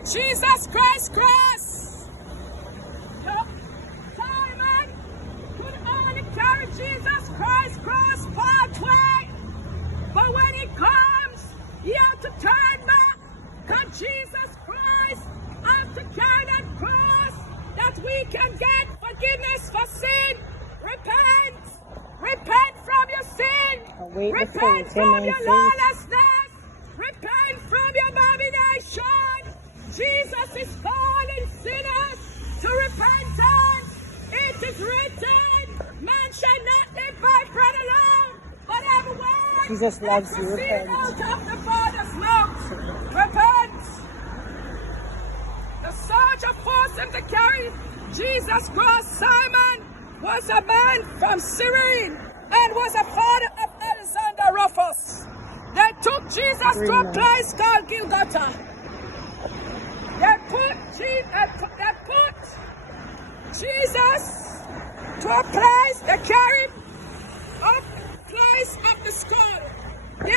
carry Jesus Christ's cross. Yup. Simon could only carry Jesus Christ's cross pathway. But when he comes, he has to turn back. Because Jesus Christ has to carry that cross that we can get forgiveness for sin. Repent. Repent from your sin. Repent from your lawlessness. Repent from your abomination. Jesus is calling sinners to repentance. It is written, man shall not live by bread alone, but every word Jesus loves that you. proceeds Repent. out of the Father's mouth. Repent. The soldier forced him to carry Jesus' cross. Simon was a man from Cyrene and was a father of Alexander Rufus. They took Jesus to a place called Golgotha. They put Jesus to a place, they carried